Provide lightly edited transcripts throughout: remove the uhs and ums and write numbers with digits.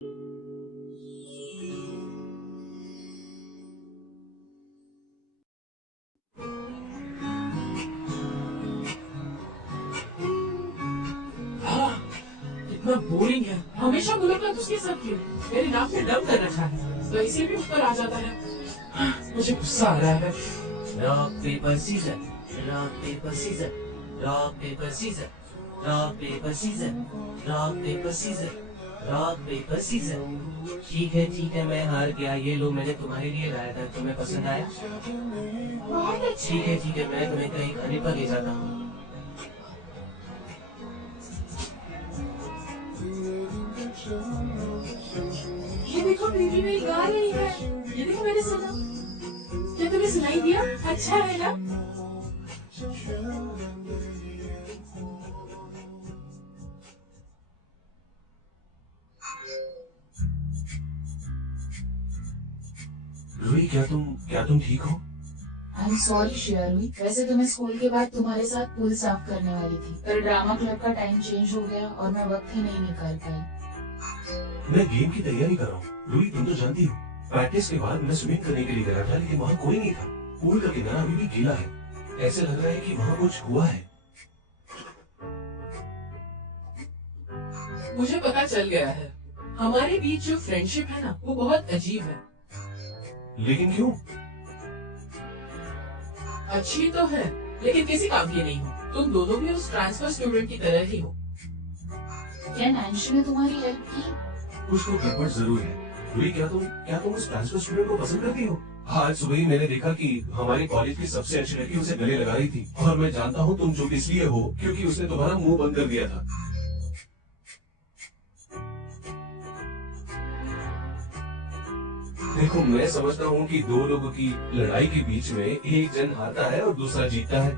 हाँ, इतना बोरिंग है। हमेशा मुलाकात उसके साथ क्यों? मेरी नाक में दम कर रखा है, तो इसी भी ऊपर आ जाता है। मुझे गुस्सा आ रहा है। Rock paper scissor, rock paper scissor, rock paper scissor, rock paper scissor, rock paper scissor, rock paper scissor. ठीक है, मैं हार गया। ये लो, मैंने तुम्हारे लिए लाया था, तुम्हें पसंद आया? बहुत अच्छा ठीक है, मैं तुम्हें कहीं खाने पर ले जाता हूँ। ये देखो, मेरी मेरी गा रही है। ये देखो, मैंने सुना। क्या तुम्हें सुनाई दिया? अच्छा है ना? रूही, क्या तुम ठीक हो? I am sorry Shirley. वैसे तो मैं स्कूल के बाद तुम्हारे साथ पूल साफ करने वाली थी, पर ड्रामा क्लब का टाइम चेंज हो गया और मैं वक्त ही नहीं निकाल पाई। मैं गेम की तैयारी कर रहा हूँ। रूही, तुम तो जानती हो, प्रैक्टिस के बाद मैं स्विमिंग करने के लिए गया था, लेकिन वहाँ कोई नहीं था। पूल का किनारा अभी भी गीला है। ऐसे लग रहा है कि वहाँ कुछ हुआ है। मुझे पता चल गया है। हमारे बीच जो फ्रेंडशिप है ना, वो बहुत अजीब है। लेकिन क्यों? अच्छी तो है, लेकिन किसी काम की नहीं हो। तुम दोनों भी उस ट्रांसफर स्टूडेंट की तरह ही हो। क्या नैन्शी ने तुम्हारी हेल्प की? कुछ तो गड़बड़ जरूर है। रूही, क्या तुम उस ट्रांसफर स्टूडेंट को पसंद करती हो? आज सुबह ही मैंने देखा कि हमारे कॉलेज की सबसे अच्छी लड़की उसे गले लगा रही थी, और मैं जानता हूँ तुम चुप इसलिए हो क्योंकि उसने तुम्हारा मुंह बंद कर दिया था। देखो, मैं समझता हूँ कि दो लोगों की लड़ाई के बीच में एक जन हारता है और दूसरा जीतता है।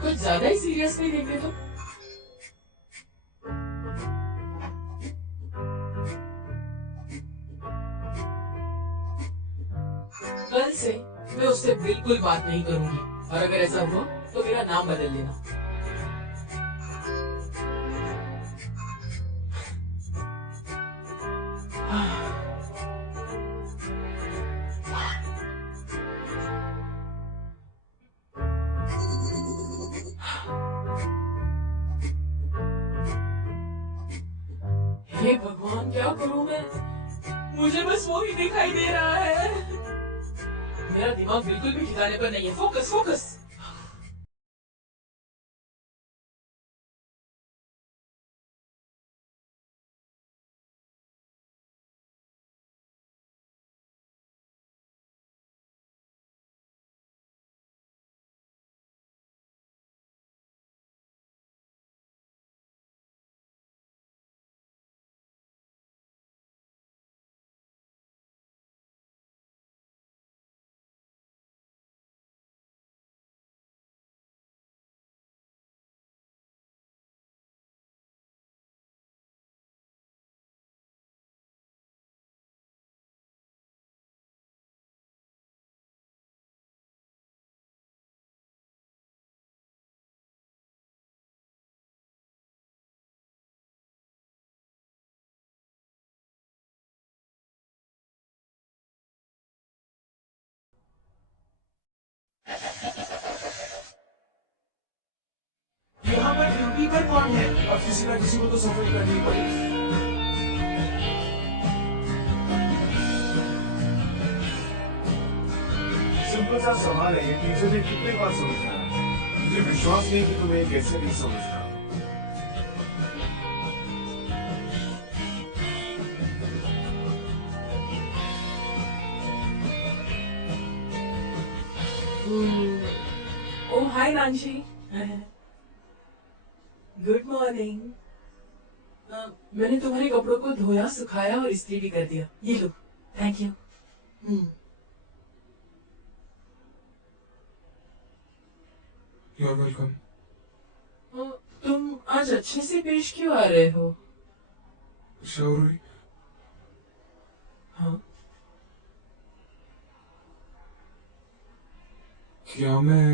कुछ ज्यादा ही सीरियस नहीं देंगे तो। कल से मैं उससे बिल्कुल बात नहीं करूंगी, और अगर ऐसा हुआ तो मेरा नाम बदल लेना। हे भगवान, क्या करूं मैं? मुझे बस वो ही दिखाई दे रहा है। मेरा दिमाग बिल्कुल भी ठिकाने पर नहीं है। Focus focus. यहाँ पर ड्यूटी पर कौन है? अब किसी ना किसी को तो सफाई करनी पड़ेगी। सिंपल सा सवाल है, ये टीचर ने कितने बार समझाया? मुझे विश्वास नहीं कि तुम्हें कैसे नहीं समझता। Oh hi Nancy. Good morning. मैंने तुम्हारे कपड़ों को धोया, सुखाया और इस्त्री भी कर दिया। ये लो। Thank you. You are welcome. तुम आज अच्छे से पेश क्यों आ रहे हो? शाउरी, हाँ। क्या मैं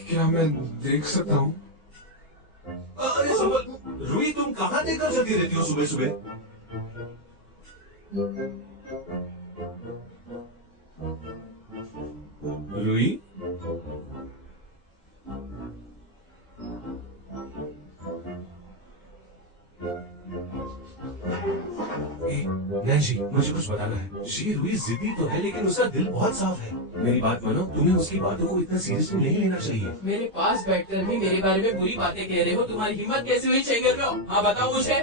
क्या मैं देख सकता हूँ? अरे संभल, रुई तुम कहाँ लेकर चलती रहती हो सुबह सुबह? रुई, नैन्सी, मुझे कुछ बताना है। ये रुई जिद्दी तो है लेकिन उसका दिल बहुत साफ है। मेरी बात मानो, तुम्हें उसकी बातों को इतना सीरियसली नहीं लेना चाहिए। मेरे पास बैठकर भी मेरे बारे में बुरी बातें कह रहे हो, तुम्हारी हिम्मत कैसे हुई चेंगर पे? हाँ बताओ मुझे।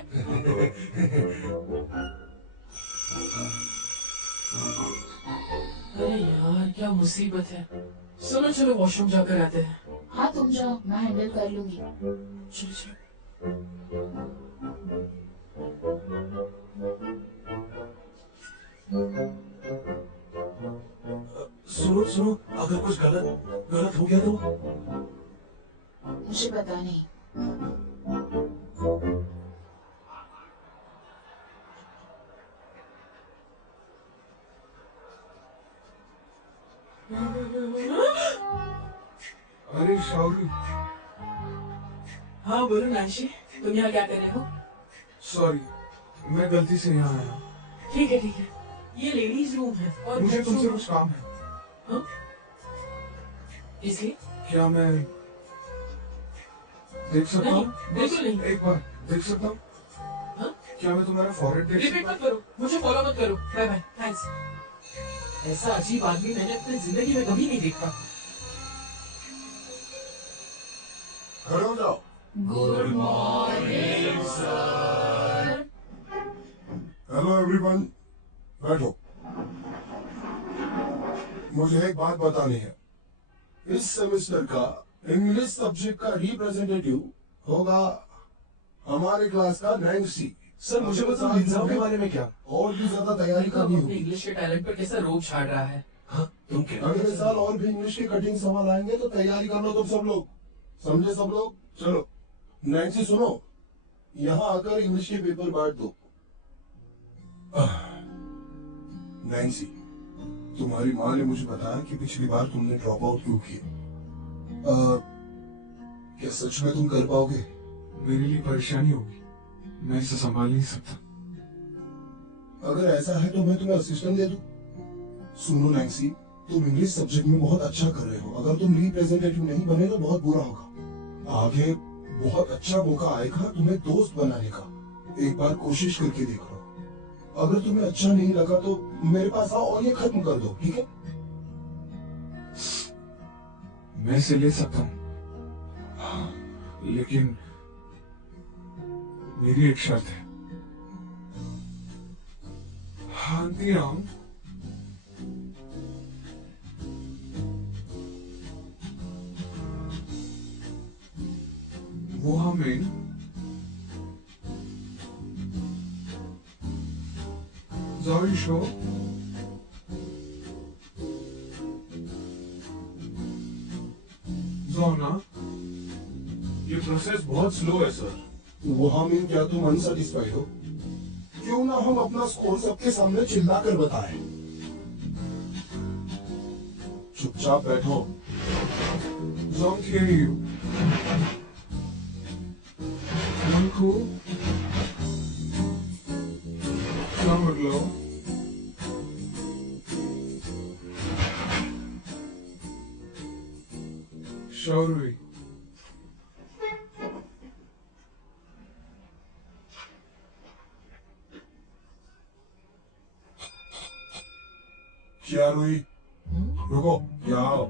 अरे यार क्या मुसीबत है। चलो चलो वॉशरूम जाकर आते हैं। हाँ तुम जाओ, मैं हैंडल कर लूंगी। चलो चलो। सुनो सुनो, अगर कुछ गलत गलत हो गया तो? मुझे पता नहीं। अरे शावरी, हाँ बोलो नांशी, तुम यहाँ क्या कर रहे हो? सॉरी, मैं गलती से यहाँ आया। ठीक है ठीक है, ये लेडीज रूम है और मुझे तुमसे bedroom- कुछ काम है। हाँ? इसलिए क्या मैं देख सकता हूँ? नहीं, बिल्कुल नहीं। एक बार देख सकता हूँ? हाँ? क्या मैं तुम्हारा फॉरहेड देख रिपीट सकता मत करो, मुझे फॉलो मत करो। Bye bye, thanks. ऐसा अजीब आदमी मैंने अपनी जिंदगी में कभी नहीं देखा। खड़े हो जाओ। Good morning sir. Hello everyone, बैठो। मुझे एक बात बतानी है। इस सेमेस्टर का इंग्लिश सब्जेक्ट का रिप्रेजेंटेटिव होगा हमारे क्लास का नैन्सी। सर मुझे बताओ एग्जाम के बारे में क्या? और भी ज्यादा तैयारी करनी अपने होगी। इंग्लिश के टैलेंट पर कैसा रोब छाड़ रहा है। हाँ, तुम क्या? अगले साल और भी इंग्लिश के कठिन सवाल आएंगे तो तैयारी कर लो तुम सब लोग। समझे सब लोग? चलो नैन्सी सुनो, यहाँ आकर इंग्लिश के पेपर बांट दो। नैन्सी, तुम्हारी माँ ने मुझे बताया कि पिछली बार तुमने ड्रॉप आउट क्यों किया। क्या सच में तुम कर पाओगे? मेरे लिए परेशानी होगी, मैं इसे संभाल नहीं सकता। अगर ऐसा है तो मैं तुम्हें असिस्टेंट दे दूं। सुनो नैन्सी, तुम इंग्लिश सब्जेक्ट में बहुत अच्छा कर रहे हो। अगर तुम रिप्रेजेंटेटिव नहीं बने तो बहुत बुरा होगा। आगे बहुत अच्छा मौका आएगा तुम्हें दोस्त बनाने का। एक बार कोशिश करके देख लो। अगर तुम्हें अच्छा नहीं लगा तो मेरे पास आओ और ये खत्म कर दो, ठीक है? मैं इसे ले सकता हूँ, लेकिन मेरी एक शर्त है। हाँ दिया हूँ। वो हमें Sorry, show. Zona. ये प्रोसेस बहुत स्लो है सर। वहां में क्या तुम अनसेटिस्फाइड हो? क्यों ना हम अपना स्कोर सबके सामने चिल्लाकर बताएं। चुपचाप बैठो। Don't hear you. One cool. Summer glow. Showy. क्या रुई? रुको, यहाँ आओ।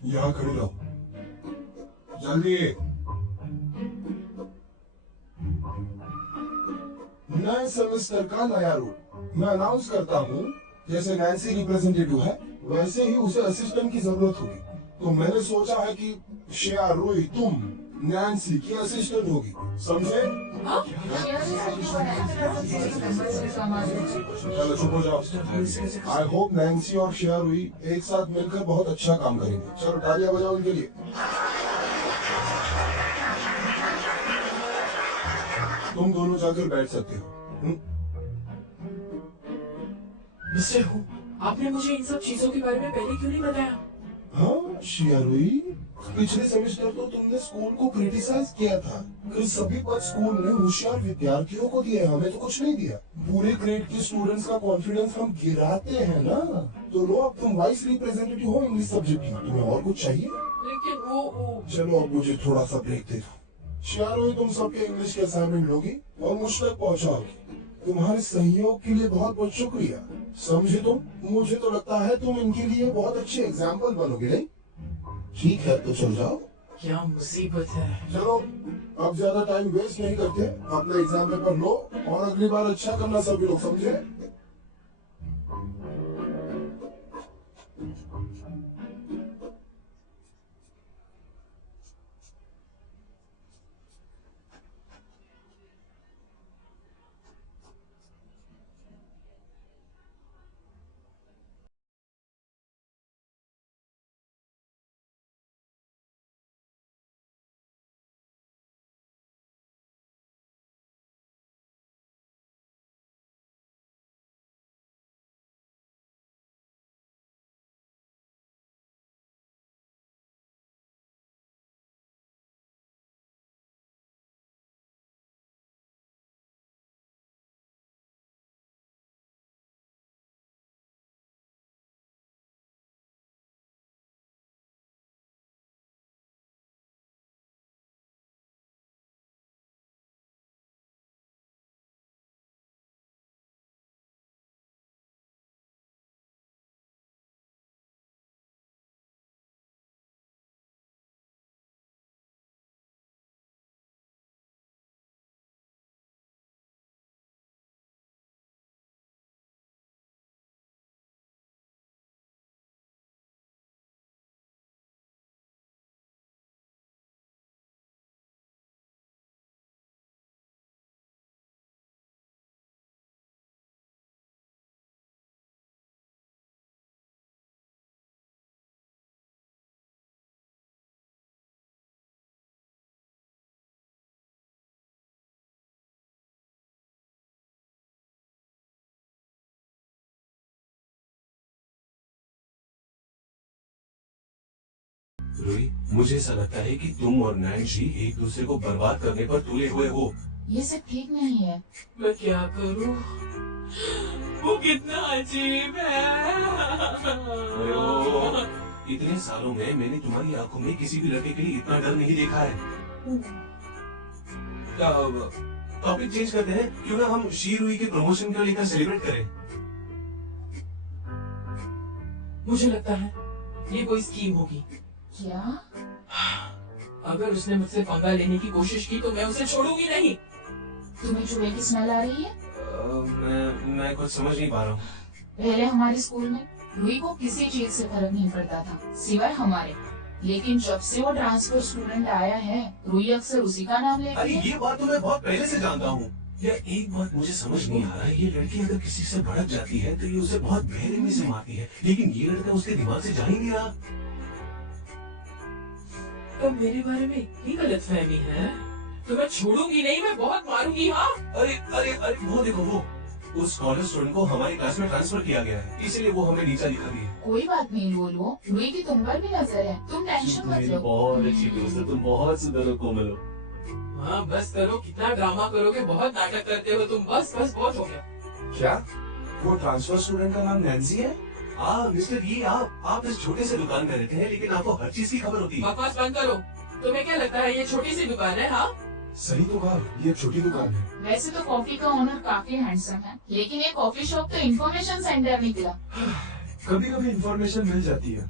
यहाँ खड़े रहो। जल्दी। नए सेमेस्टर का नया रूल मैं अनाउंस करता हूँ। जैसे नैन्सी रिप्रेजेंटेटिव है, वैसे ही उसे असिस्टेंट की जरूरत होगी। तो मैंने सोचा है कि श्रेया रोई तुम नैन्सी की असिस्टेंट होगी। समझे? चलो चुप हो जाओ। आई होप नैन्सी और श्रेया रोई एक साथ मिलकर बहुत अच्छा काम करेंगे। चलो तालियां बजाओ उनके लिए। तुम दोनों जाकर बैठ सकते हो। मिस्टर हूँ, आपने मुझे इन सब चीजों के बारे में पहले क्यों नहीं बताया? हाँ शियारुई, पिछले सेमेस्टर तो तुमने स्कूल को क्रिटिसाइज किया था कि सभी पद स्कूल ने होशियार विद्यार्थियों को दिए, हमें तो कुछ नहीं दिया। पूरे ग्रेड के स्टूडेंट्स का कॉन्फिडेंस हम गिराते हैं ना। तो लो, अब तुम वाइस रिप्रेजेंटेटिव हो इंग्लिश सब्जेक्ट की, तुम्हें और कुछ चाहिए? लेकिन वो चलो अब मुझे थोड़ा सा ब्रेक दे दो। शायरों तुम सबके इंग्लिश के असाइनमेंट लोगी और मुझ तक पहुंचाओगी। तुम्हारे सहयोग के लिए बहुत बहुत शुक्रिया। समझे तुम? मुझे तो लगता है तुम इनके लिए बहुत अच्छे एग्जाम्पल बनोगे, नहीं? ठीक है, तो चल जाओ। क्या मुसीबत है। चलो अब ज्यादा टाइम वेस्ट नहीं करते, अपना एग्जाम पेपर लो और अगली बार अच्छा करना सभी लोग, समझे? रूही, मुझे ऐसा लगता है कि तुम और नैन्सी एक दूसरे को बर्बाद करने पर तुले हुए हो। ये सब ठीक नहीं है। मैं क्या करूं? वो कितना अजीब है। अरे ओ, इतने सालों में मैंने तुम्हारी आंखों में किसी भी लड़के के लिए इतना डर नहीं देखा है। टॉपिक चेंज करते हैं, क्यों ना हम शी-रुई के प्रमोशन को लेकर सेलिब्रेट करें। मुझे लगता है ये कोई स्कीम होगी। क्या? अगर उसने मुझसे पंगा लेने की कोशिश की तो मैं उसे छोड़ूंगी नहीं। तुम्हें चूहे की स्मेल आ रही है? मैं कुछ समझ नहीं पा रहा हूँ। पहले हमारे स्कूल में रूही को किसी चीज से फर्क नहीं पड़ता था सिवाय हमारे, लेकिन जब से वो ट्रांसफर स्टूडेंट आया है रूही अक्सर उसी का नाम लेती अरे है। ये बात तो मैं बहुत पहले से जानता हूँ। यार एक बात मुझे समझ नहीं आ रहा है, ये लड़की अगर किसी से भड़क जाती है तो ये उसे बहुत बेरहमी से मारती है, लेकिन ये लड़का उसके दिमाग से जा ही नहीं रहा। तो मेरे बारे में इतनी गलतफहमी है तो मैं छोड़ूंगी नहीं, मैं बहुत मारूंगी। हाँ, अरे अरे अरे वो देखो, वो उस कॉलेज स्टूडेंट को हमारी क्लास में ट्रांसफर किया गया है, इसलिए वो हमें नीचा दिखा रही है। कोई बात नहीं लोलो, रूही की तुम पर भी नजर है, तुम टेंशन मत लो। बहुत अच्छी दोस्त है, तुम बहुत सुंदर हो, कोमल हो। हाँ बस करो, कितना ड्रामा करोगे, बहुत नाटक करते हो तुम। बस बस बहुत हो गया। क्या वो ट्रांसफर स्टूडेंट का नाम नैन्सी है? हाँ मिस्टर ये आप इस छोटे से दुकान में रहते हैं, लेकिन आपको हर चीज की खबर होती है। बकवास बंद करो। तुम्हें क्या लगता है ये छोटी सी दुकान है? हाँ, सही तो कहा, ये एक छोटी दुकान है। वैसे तो कॉफी का ओनर काफी हैंडसम है, लेकिन ये कॉफी शॉप तो इंफॉर्मेशन सेंटर निकला। कभी कभी इंफॉर्मेशन मिल जाती है।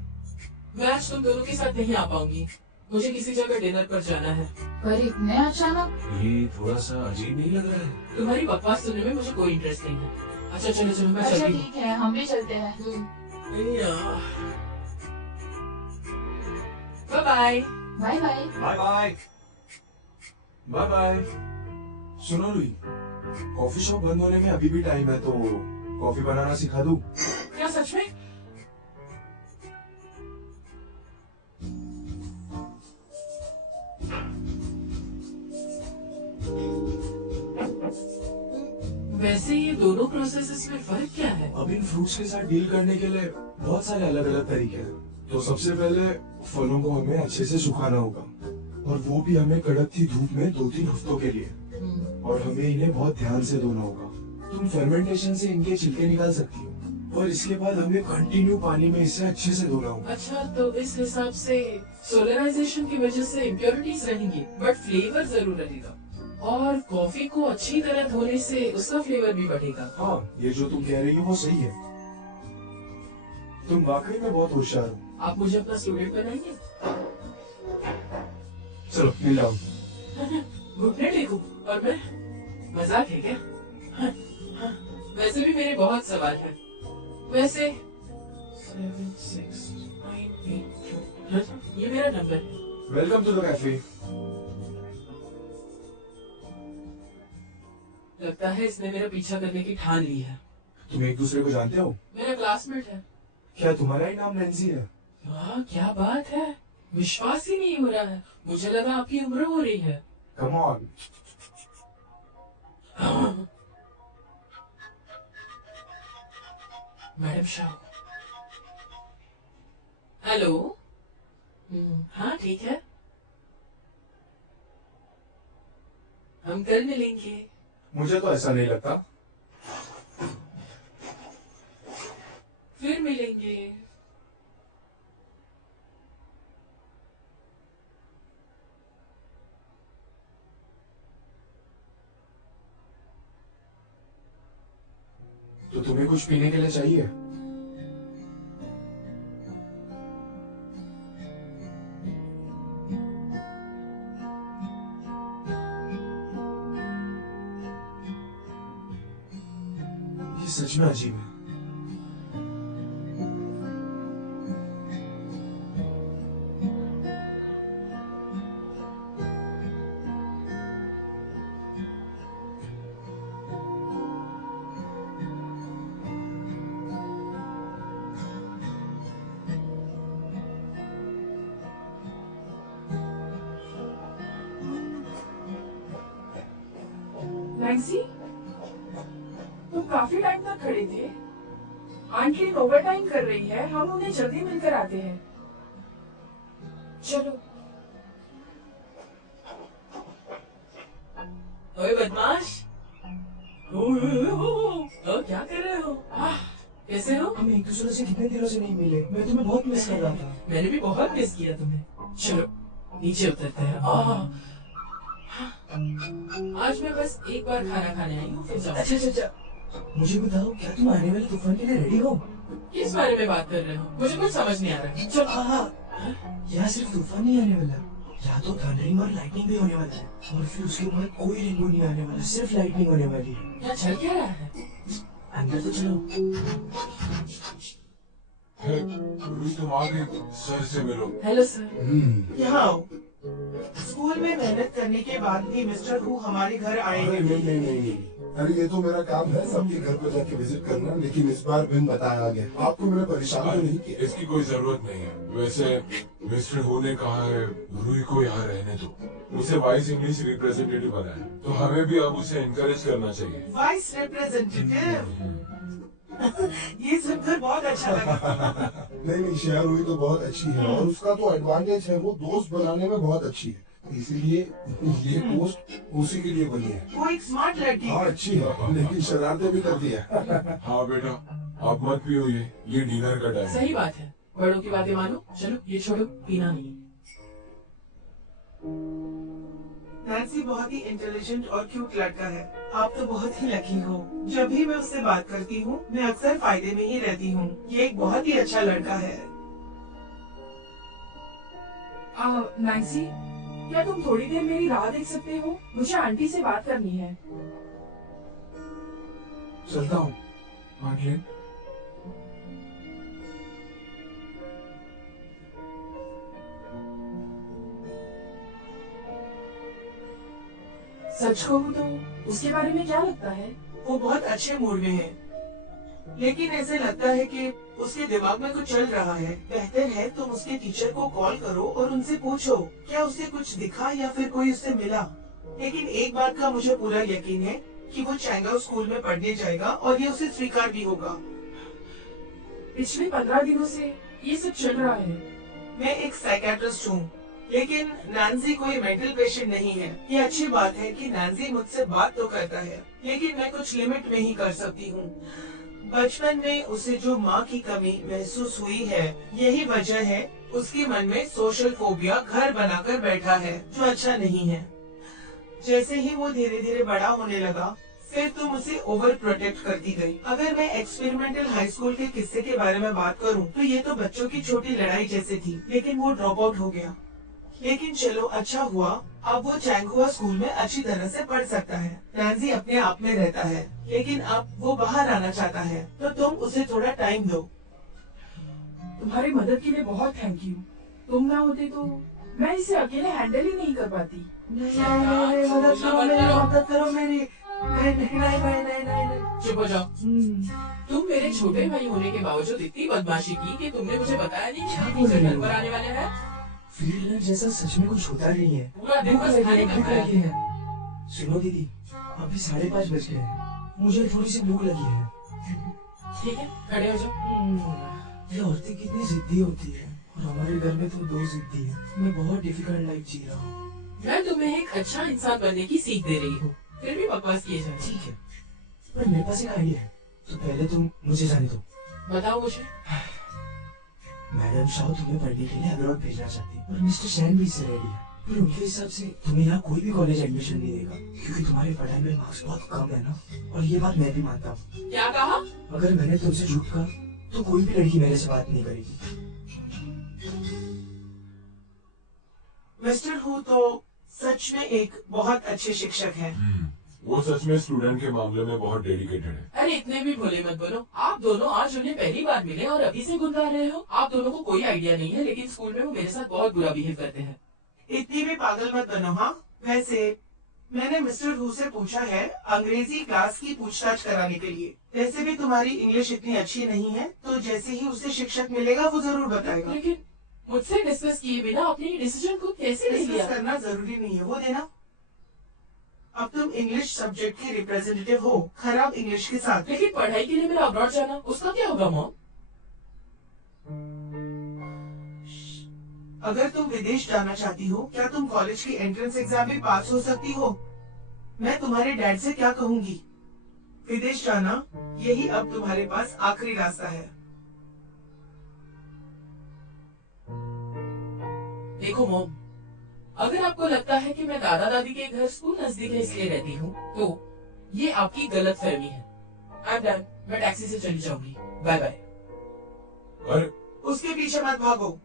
मैं आज तुम दोनों के साथ नहीं आ पाऊंगी, मुझे किसी जगह डिनर पर जाना है। पर इतने अचानक? ये थोड़ा सा अजीब नहीं लग रहा है? तुम्हारी बकवास सुनने में मुझे कोई इंटरेस्ट नहीं है। अच्छा चलो चलो, मैं अच्छा चलती हूँ। ठीक है, हम भी चलते हैं। Bye bye. Bye bye. Bye bye bye bye. सुनो लुई, कॉफी शॉप बंद होने में अभी भी टाइम है, तो कॉफी बनाना सिखा दूं? क्या सच में? वैसे ये दोनों प्रोसेसेस में फर्क क्या है? अब इन फ्रूट्स के साथ डील करने के लिए बहुत सारे अलग अलग तरीके हैं। तो सबसे पहले फलों को हमें अच्छे से सुखाना होगा, और वो भी हमें कड़कती धूप में 2-3 हफ्तों के लिए। और हमें इन्हें बहुत ध्यान से धोना होगा। तुम फर्मेंटेशन से इनके छिलके निकाल सकती हो, और इसके बाद हमें कंटिन्यू पानी में इसे अच्छे से धोना होगा। अच्छा, तो इस हिसाब से सोलराइजेशन की वजह से इम्प्योरिटीज रहेंगी, बट फ्लेवर जरूर रहेगा। और कॉफी को अच्छी तरह धोने से उसका फ्लेवर भी बढ़ेगा। हाँ, ये जो तुम कह रही हो वो सही है। तुम वाकई में बहुत होशियार हो। आप मुझे अपना स्टूडेंट बनाएंगे? चलो मिल जाओ। घुटने टेकूं और मैं? मजाक है क्या? वैसे भी मेरे बहुत सवाल हैं। वैसे 7 6 9 8 4 ये मेरा नंबर है। Welcome to the cafe. लगता है इसने मेरा पीछा करने की ठान ली है। तुम एक दूसरे को जानते हो? मेरा क्लासमेट है। क्या तुम्हारा ही नाम नैन्सी है? वाह, क्या बात है, विश्वास ही नहीं हो रहा है। मुझे लगा आपकी उम्र हो रही है। Come on. Madam Shah. Hello. हाँ ठीक है, हम कल मिलेंगे। मुझे तो ऐसा नहीं लगता। फिर मिलेंगे। तो तुम्हें कुछ पीने के लिए चाहिए? ये सच में अजीब है। नैन्सी, तुम काफी टाइम तक खड़े थे। आंटी ओवर टाइम कर रही है, हम उन्हें जल्दी मिलकर आते हैं। चलो। ओए बदमाश, क्या कर रहे हो? कैसे हो? हम एक दूसरे से कितने दिनों से नहीं मिले। मैं तुम्हें बहुत मिस कर रहा था। मैंने भी बहुत मिस किया तुम्हें। चलो नीचे उतरते हैं। आज मैं बस एक बार खाना खाने आई हूँ, फिर जाऊँ। अच्छा, मुझे बताओ, क्या तुम आने वाले तूफान के लिए रेडी हो? किस बारे में बात कर रहे हो? मुझे कुछ समझ नहीं आ रहा। चलो। यहाँ सिर्फ तूफान नहीं आने वाला, यहाँ तो थंडरिंग और लाइटनिंग भी होने वाला है, और फिर उसके बाद कोई रेनबो नहीं आने वाला, सिर्फ लाइटनिंग होने वाली है। क्या चल क्या रहा है? अंदर तो चलो। तुम आ गई, सर से मिलो। Hello sir. यहाँ आओ। स्कूल में मेहनत करने के बाद भी मिस्टर हु हमारे घर आए अरे हैं। नहीं, अरे ये तो मेरा काम है सबके घर पर जाके विजिट करना, लेकिन इस बार बिन बताया गया। आपको मैंने परेशान तो नहीं किया? इसकी कोई जरूरत नहीं है। वैसे मिस्टर हो ने कहा है रूही को यहाँ रहने दो, उसे वाइस इंग्लिश रिप्रेजेंटेटिव बनाया, तो हमें भी अब उसे इनकरेज करना चाहिए। वाइस रिप्रेजेंटेटिव, ये सुनकर बहुत अच्छा लगा। नहीं, शेयर हुई तो बहुत अच्छी है, और उसका तो एडवांटेज है, वो दोस्त बनाने में बहुत अच्छी है, इसीलिए ये पोस्ट उसी के लिए बनी है। वो एक स्मार्ट लड़की हाँ है। अच्छी है, लेकिन शरारतें भी करती है। हाँ बेटा, अब मत पियो, ये डिनर का टाइम है। सही बात है, बड़ों की बातें मानो। चलो ये छोड़ो, पीना नहीं। नैन्सी बहुत ही इंटेलिजेंट और क्यूट लड़का है। आप तो बहुत ही लकी हो। जब भी मैं उससे बात करती हूँ, मैं अक्सर फायदे में ही रहती हूँ। ये एक बहुत ही अच्छा लड़का है। नैन्सी, क्या तुम थोड़ी देर मेरी राह देख सकते हो? मुझे आंटी से बात करनी है। चलता हूँ। आंटी, सच कहूँ तो उसके बारे में क्या लगता है? वो बहुत अच्छे मूड में है, लेकिन ऐसे लगता है कि उसके दिमाग में कुछ चल रहा है। बेहतर है तुम उसके टीचर को कॉल करो और उनसे पूछो क्या उसे कुछ दिखा या फिर कोई उससे मिला। लेकिन एक बात का मुझे पूरा यकीन है कि वो चैंगाओ स्कूल में पढ़ने जाएगा और ये उसे स्वीकार भी होगा। पिछले 15 दिनों से ये सब चल रहा है? मैं एक साइकेट्रिस्ट हूँ, लेकिन नैन्सी कोई मेंटल पेशेंट नहीं है। ये अच्छी बात है कि नैन्सी मुझसे बात तो करता है, लेकिन मैं कुछ लिमिट में ही कर सकती हूँ। बचपन में उसे जो माँ की कमी महसूस हुई है, यही वजह है उसके मन में सोशल फोबिया घर बनाकर बैठा है, जो अच्छा नहीं है। जैसे ही वो धीरे धीरे बड़ा होने लगा, फिर तुम उसे ओवर प्रोटेक्ट करती गई। अगर मैं एक्सपेरिमेंटल हाई स्कूल के किस्से के बारे में बात करूं, तो ये तो बच्चों की छोटी लड़ाई जैसे थी, लेकिन वो ड्रॉप आउट हो गया। लेकिन चलो अच्छा हुआ, अब वो चैंगहुआ स्कूल में अच्छी तरह से पढ़ सकता है। नैन्सी अपने आप में रहता है, लेकिन अब वो बाहर आना चाहता है, तो तुम उसे थोड़ा टाइम दो। तुम्हारी मदद के लिए बहुत थैंक यू। तुम ना होते तो मैं इसे अकेले हैंडल ही नहीं कर पाती। मदद करो मेरी। नहीं। चुप हो जाओ। तुम मेरे छोटे भाई होने के बावजूद इतनी बदमाशी की कि तुमने मुझे बताया नहीं क्या कि बोल टीचर रही घर हो? पर आने वाले हैं। फील्ड रन जैसा सच में कुछ होता नहीं है। पूरा दिन बस खाने का भूख खाया। लगी है। सुनो दीदी, अभी 5:30 बज गए हैं। मुझे थोड़ी सी भूख लगी है। ठीक है, खड़े हो जाओ। ये औरतें कितनी जिद्दी होती है, और हमारे घर में तो 2 जिद्दी है। मैं बहुत डिफिकल्ट लाइफ जी रहा हूँ। मैं तुम्हें एक अच्छा इंसान बनने की सीख दे रही हूँ, फिर भी बकवास किए जाए। ठीक है, पर मेरे पास एक आइडिया है। तो पहले तुम मुझे जाने दो। बताओ मुझे। मैडम शाह तुम्हें पढ़ने के लिए अब्रॉड भेजना चाहती है, और मिस्टर शैन भी इससे रेडी है। पर उनके हिसाब से तुम्हें यहाँ कोई भी कॉलेज एडमिशन नहीं देगा, क्योंकि तुम्हारे पढ़ाई में मार्क्स बहुत कम है ना। और ये बात मैं भी मानता हूँ। क्या कहा? अगर मैंने तुमसे झूठ कहा, तो कोई भी लड़की मेरे से बात नहीं करेगी। मिस्टर हु तो सच में एक बहुत अच्छे शिक्षक हैं। वो सच में स्टूडेंट के मामले में बहुत डेडिकेटेड है। अरे इतने भी भोले मत बनो। आप दोनों आज उन्हें पहली बार मिले और अभी से गुनगुना रहे हो। आप दोनों को कोई आइडिया नहीं है, लेकिन स्कूल में वो मेरे साथ बहुत बुरा बिहेव करते हैं। इतनी भी पागल मत बनो। हाँ, वैसे मैंने मिस्टर हु से पूछा है अंग्रेजी क्लास की पूछताछ कराने के लिए। वैसे भी तुम्हारी इंग्लिश इतनी अच्छी नहीं है, तो जैसे ही उसे शिक्षक मिलेगा वो जरूर बताएगा। लेकिन मुझसे डिस्कस किए बिना अपनी डिसीजन को कैसे ले डिस्कस लिया? करना जरूरी नहीं है, वो देना। अब तुम इंग्लिश सब्जेक्ट के रिप्रेजेंटेटिव हो, खराब इंग्लिश के साथ। लेकिन पढ़ाई के लिए मेरा अब्रॉड जाना, उसका क्या होगा मॉम? अगर तुम विदेश जाना चाहती हो, क्या तुम कॉलेज की एंट्रेंस एग्जाम में पास हो सकती हो? मैं तुम्हारे डैड से क्या कहूंगी? विदेश जाना, यही अब तुम्हारे पास आखिरी रास्ता है। देखो मॉम, अगर आपको लगता है कि मैं दादा दादी के घर स्कूल नजदीक है इसलिए रहती हूँ, तो ये आपकी गलत फहमी है। I am done. मैं टैक्सी से चली जाऊंगी। Bye bye. अरे उसके पीछे मत भागो।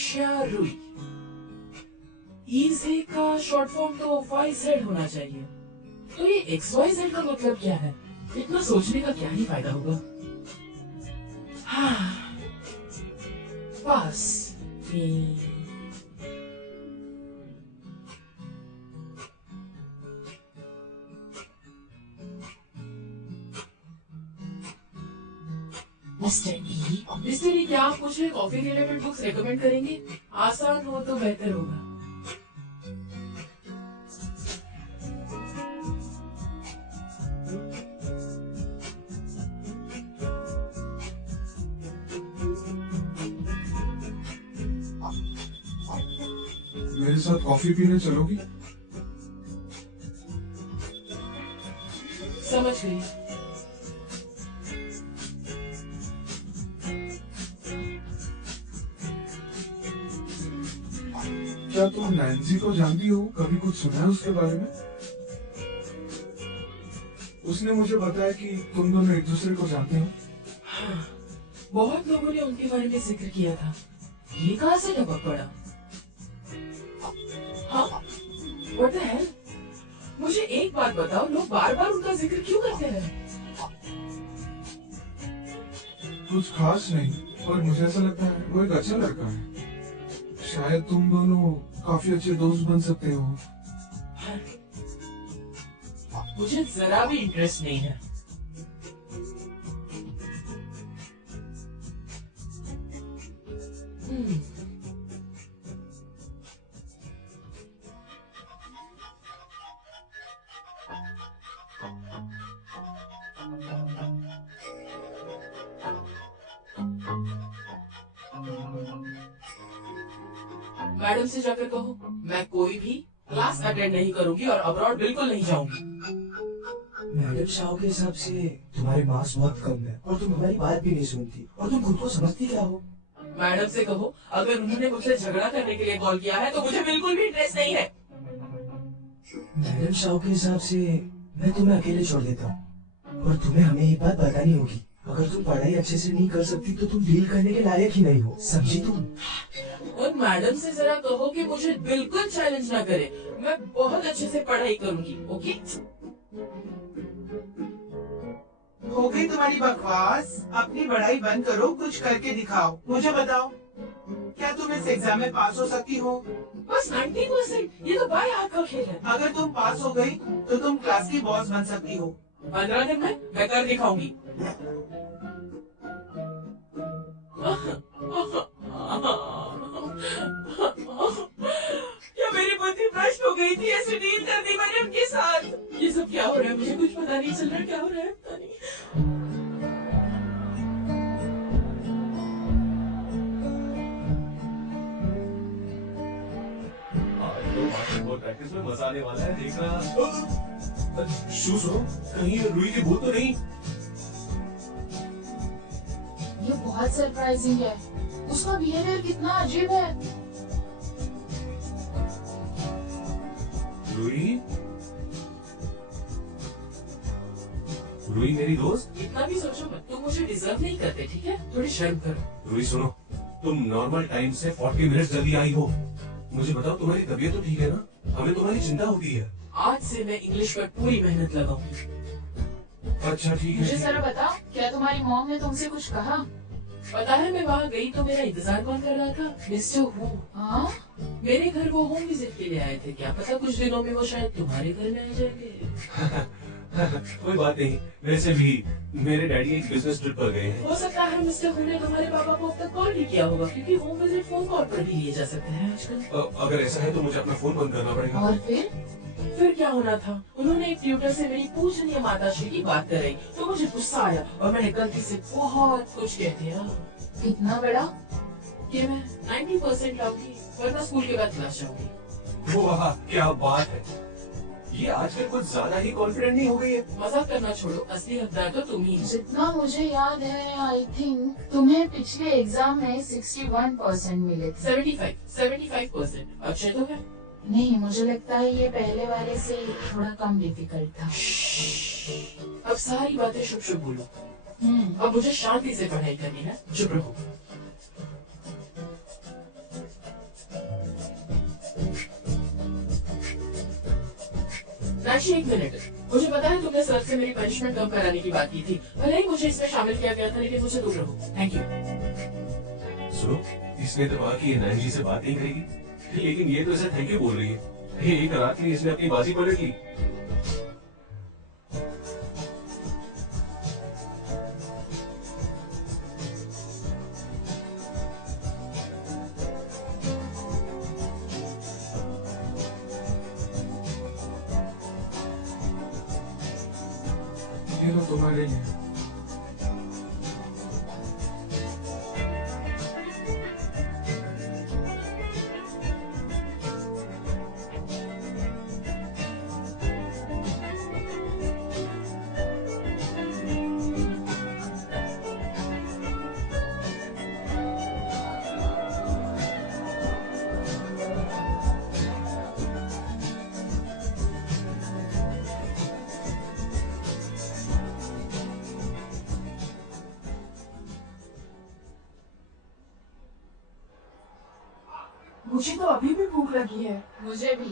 शारुई। ईजे का शॉर्ट फॉर्म तो YZ होना चाहिए। तो ये XYZ का मतलब क्या है? इतना सोचने का क्या ही फायदा होगा। हाँ, पास। मिस्टर ई, क्या आप मुझे कॉफी रिलेटेड बुक्स रेकमेंड करेंगे? आसान हो तो बेहतर होगा। मेरे साथ कॉफी पीने चलोगी? समझ गई। क्या तुम नैन्सी को जानती हो? कभी कुछ सुना है उसके बारे में? उसने मुझे बताया कि तुम दोनों एक दूसरे को जानते हो। हाँ, बहुत लोगों ने उनके बारे में जिक्र किया था। ये कहाँ से टपक पड़ा? हाँ, what the hell? मुझे एक बात बताओ, लोग बार बार उनका जिक्र क्यों करते हैं? कुछ खास नहीं, पर मुझे ऐसा लगता है वो एक अच्छा लड़का है। शायद तुम दोनों काफी अच्छे दोस्त बन सकते हो। मुझे जरा भी इंटरेस्ट नहीं है। मैडम से जाकर कहो मैं कोई भी क्लास अटेंड नहीं करूंगी और अब्रॉड बिल्कुल नहीं जाऊंगी। मैडम शाह के हिसाब से तुम्हारे मार्क्स बहुत कम है और तुम हमारी बात भी नहीं सुनती और तुम खुद को समझती क्या हो। मैडम से कहो अगर उन्होंने मुझसे झगड़ा करने के लिए कॉल किया है तो मुझे बिल्कुल भी इंटरेस्ट नहीं है। मैडम शाह के हिसाब से मैं तुम्हें अकेले छोड़ देता हूँ और तुम्हें हमें एक बात बतानी होगी, अगर तुम पढ़ाई अच्छे से नहीं कर सकती तो तुम डील करने के लायक ही नहीं हो, समझी तुम? और मैडम से जरा कहो कि मुझे बिल्कुल चैलेंज ना करे, मैं बहुत अच्छे से पढ़ाई करूंगी। ओके हो गई तुम्हारी बकवास, अपनी पढ़ाई बंद करो, कुछ करके दिखाओ। मुझे बताओ क्या तुम इस एग्जाम में पास हो सकती हो? बस 90%, ये तो बाई हाथ का खेल है। अगर तुम पास हो गई तो तुम क्लास की बॉस बन सकती हो। 15 दिन में मैं कर दिखाऊंगी। क्या मेरी बुद्धि भ्रष्ट हो गई थी? ऐसे डील कर दी मैंने उनके साथ। ये सब क्या हो रहा है मुझे कुछ पता नहीं चल रहा, क्या हो रहा है पता नहीं। प्रैक्टिस में मजा आने वाला है, देखना। शूज हो, कहीं रुई की भूत तो नहीं? ये बहुत सरप्राइजिंग है, उसका बिहेवियर कितना अजीब है। रुई? रुई मेरी दोस्त? इतना भी सोचो मत, तुम मुझे डिजर्व नहीं करते, ठीक है? थोड़ी शर्म करो। रुई सुनो, तुम नॉर्मल टाइम से 40 मिनट जल्दी आई हो। मुझे बताओ तुम्हारी तबीयत तो ठीक है ना? हमें तुम्हारी चिंता होती है। आज से मैं इंग्लिश पर पूरी मेहनत लगाऊंगी। अच्छा ठीक है। मुझे जरा बता, क्या तुम्हारी मॉम ने तुमसे कुछ कहा? पता है मैं वहाँ गई तो मेरा इंतजार कौन कर रहा था? मिस्टर हू। हाँ? मेरे घर वो होम विजिट के लिए आए थे, क्या पता कुछ दिनों में वो शायद तुम्हारे घर में आ जाएंगे। कोई बात नहीं, वैसे भी मेरे डैडी एक बिजनेस ट्रिप पर गए हैं। हो सकता है मिस्टर हू ने तुम्हारे पापा को अब तक कॉल भी किया होगा, क्योंकि होम विजिट फोन कॉल पर भी लिए जा सकते हैं आजकल। अगर ऐसा है तो मुझे अपना फोन बंद करना पड़ेगा। और फिर क्या होना था? उन्होंने एक ट्यूटर से मेरी पूजनीय माताश्री की बात कराई तो मुझे गुस्सा आया और मैंने गलती से बहुत कुछ कह दिया। कितना बड़ा? कि मैं 90% लाऊंगी वरना स्कूल के बाद क्लास जाऊंगी। वाह क्या बात है, ये आजकल कुछ ज्यादा ही कॉन्फिडेंट नहीं हो गई है। मजाक करना छोड़ो, असली हकदार तो तुम ही हो। जितना मुझे याद है, आई थिंक तुम्हें पिछले एग्जाम में 61% मिले थे। 75% अच्छे तो है। नहीं, मुझे लगता है ये पहले वाले से थोड़ा कम डिफिकल्ट था। अब सारी बातें शुभ शुभ बोलो। अब मुझे शांति से पढ़ाई करनी है, चुप रहो। नाशी एक मिनट, मुझे पता है तुमने सर से मेरी पनिशमेंट कम कराने की बात की थी, भले ही मुझे इसमें शामिल किया गया था, लेकिन मुझे दूर रहो। Thank you. सुनो, इसने तो कहा कि ये नैन जी से बात नहीं करेगी, लेकिन ये तो इसे थैंक यू बोल रही है। एक रात में इसने अपनी बाजी पलट ली। ये तो तुम्हारे लिए। मुझे तो अभी भी भूख लगी है। मुझे भी।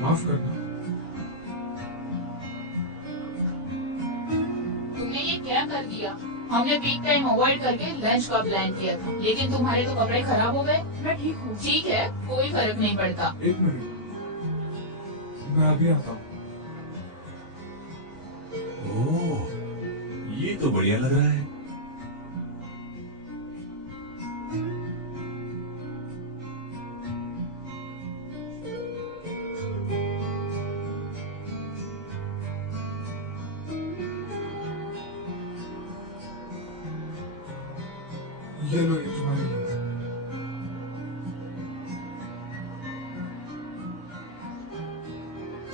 माफ करना। तुमने ये क्या कर दिया? हमने पीक टाइम अवॉइड करके लंच का प्लान किया था, लेकिन तुम्हारे तो कपड़े खराब हो गए। मैं ठीक हूँ। ठीक है, कोई फर्क नहीं पड़ता। एक मिनट, मैं अभी आता हूँ। ओह, ये तो बढ़िया लग रहा है। ये लो, ये तुम्हारे लिए।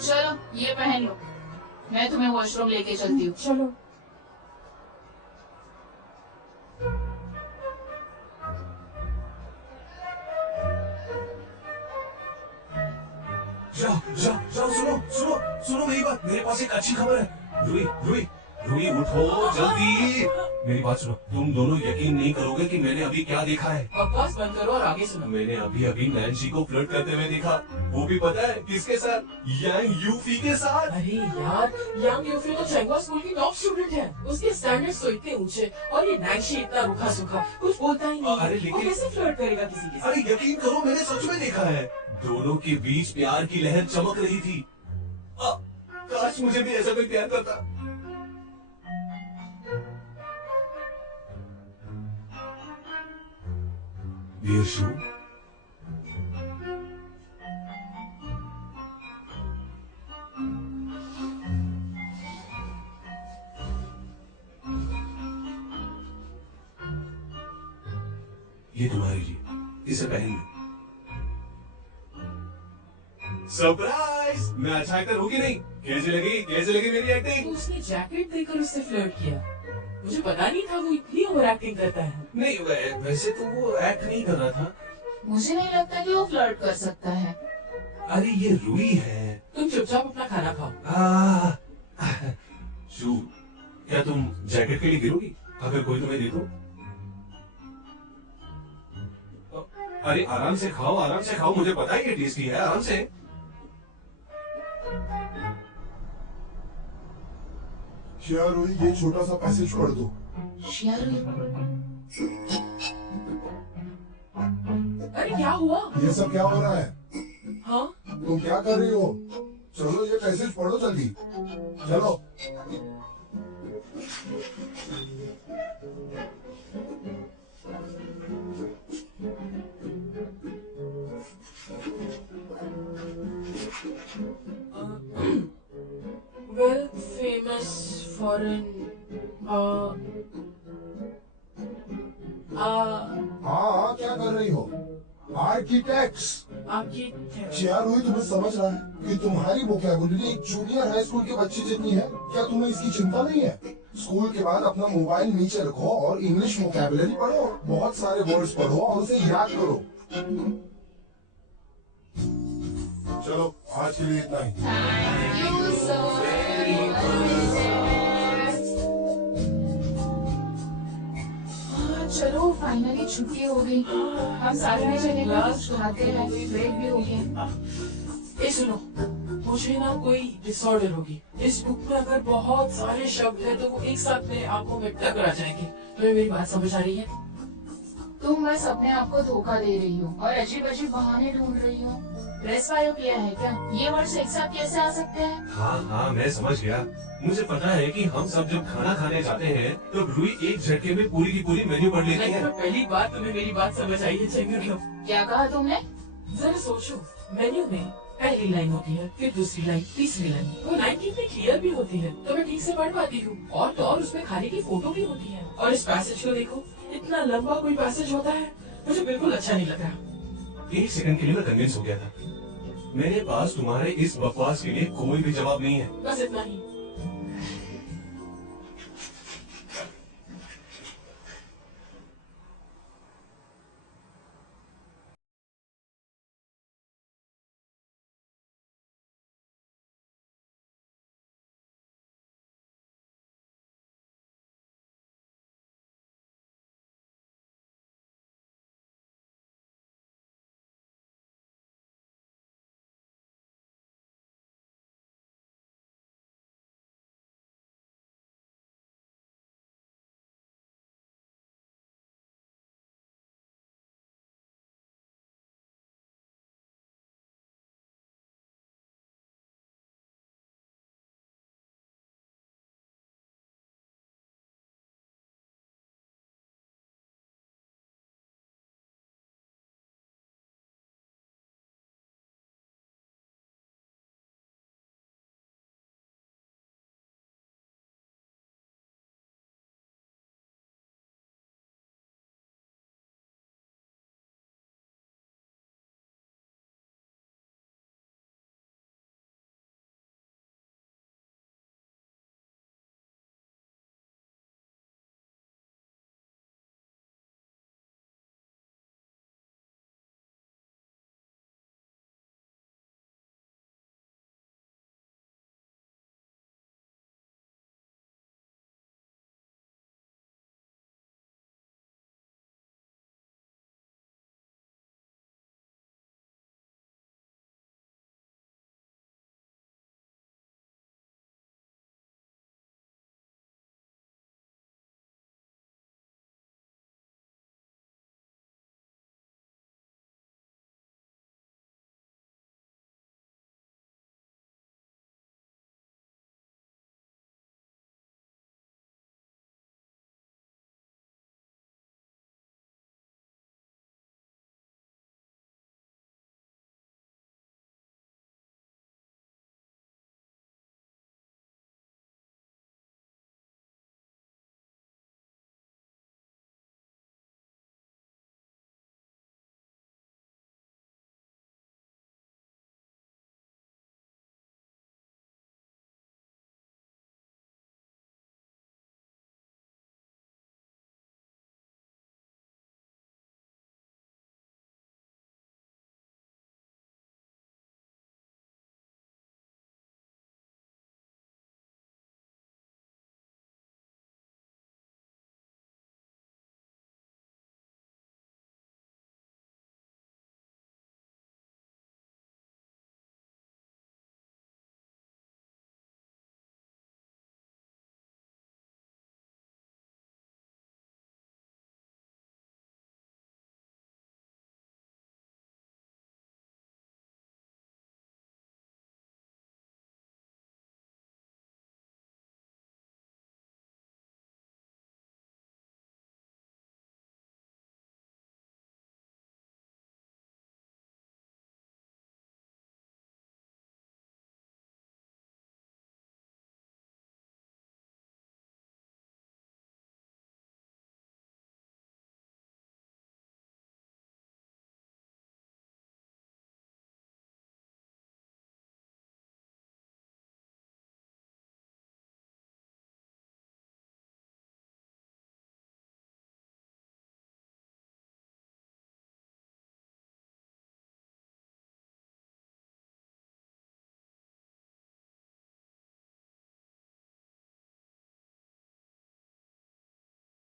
चलो ये पहन लो, मैं तुम्हें वॉशरूम लेके चलती हूँ। चलो। जाओ जाओ जाओ, सुनो सुनो सुनो मेरी बात, मेरे पास एक अच्छी खबर है। रुई रुई रुई उठो जल्दी, मेरी बात सुनो। तुम दोनों यकीन नहीं करोगे कि मैंने अभी क्या देखा है। बकवास बंद करो और आगे सुनो। मैंने अभी अभी नैन्सी को फ्लर्ट करते हुए देखा, वो भी पता है किसके साथ? यांग यूफी के साथ। अरे यार, यांग यूफी तो चैंगवा स्कूल की टॉप स्टूडेंट है। उसके स्टैंडर्ड्स तो इतने ऊंचे, और ये नैन्सी इतना रूखा सूखा, कुछ बोलता ही नहीं। अरे लेकिन- वो कैसे फ्लर्ट करेगा किसी के साथ? अरे यकीन करो, मैंने सच में देखा है। दोनों के बीच प्यार की लहर चमक रही थी। काश मुझे भी ऐसा कोई प्यार करता। Dear Shu, ये तुम्हारे लिए, इसे पहन लो। सरप्राइज! मैं अच्छा एक्टर हूँ कि नहीं? कैसे लगी मेरी तो एक्टिंग? उसने जैकेट देकर उससे फ्लर्ट किया। मुझे पता नहीं था वो इतनी ओवर एक्टिंग करता है। नहीं, वैसे तो वो एक्ट नहीं कर रहा था। मुझे नहीं लगता कि वो फ्लर्ट कर सकता है। अरे ये रूही है। तुम चुपचाप अपना खाना खाओ। शू, क्या तुम जैकेट के लिए गिरोगी अगर कोई तुम्हें दे दो? अरे आराम से खाओ, मुझे पता है ये टेस्टी है, आराम से। शिया रूही, ये छोटा सा पैसेज पढ़ दो। शियारुई, अरे क्या हुआ? ये सब क्या हो रहा है? हाँ, तुम क्या कर रही हो? चलो ये पैसेज पढ़ो जल्दी, चलो। well famous foreign हाँ, क्या कर रही हो? आर्किटेक्ट्स। आपकी शिया रूही, तुम्हें समझ रहा है कि तुम्हारी वोकैबुलरी एक जूनियर हाई स्कूल के बच्चे जितनी है? क्या तुम्हें इसकी चिंता नहीं है? स्कूल के बाद अपना मोबाइल नीचे रखो और इंग्लिश वोकैबुलरी पढ़ो, बहुत सारे वर्ड्स पढ़ो और उसे याद करो। चलो आज के लिए इतना ही। Thank you so very much. चलो फाइनली छुट्टी हो गई। हम साथ में चलेंगे, कुछ खाते हैं, ब्रेक भी हो गया। ए सुनो, मुझे ना कोई डिसऑर्डर होगी। इस बुक में अगर बहुत सारे शब्द हैं तो वो एक साथ मेरे आंखों में टकरा जाएंगे। तुम्हें मेरी बात समझ आ रही है? तुम बस अपने आप को धोखा दे रही हो और अजीब अजीब बहाने ढूंढ रही हो। ड्रेस वायो किया है क्या? ये वर्ड्स एक साथ कैसे आ सकते हैं? हाँ, मैं समझ गया। मुझे पता है कि हम सब जब खाना खाने जाते हैं तो रूही एक झटके में पूरी की पूरी मेन्यू पढ़ लेती लेकिन है। पहली बार तुम्हें मेरी बात समझ आई है चंगुल। क्या कहा तुमने? जरा सोचो, मेन्यू में पहली लाइन होती है, फिर दूसरी लाइन, तीसरी लाइन। वो लाइन कितनी क्लियर भी होती है तो मैं ठीक से पढ़ पाती हूँ। और तो और उसमें खाने की फोटो भी होती है। और इस पैसेज को देखो, इतना लंबा कोई पैसेज होता है, मुझे बिल्कुल अच्छा नहीं लग रहा। एक सेकंड के लिए मैं कन्विंस हो गया था। मेरे पास तुम्हारे इस बकवास के लिए कोई भी जवाब नहीं है। बस इतना ही।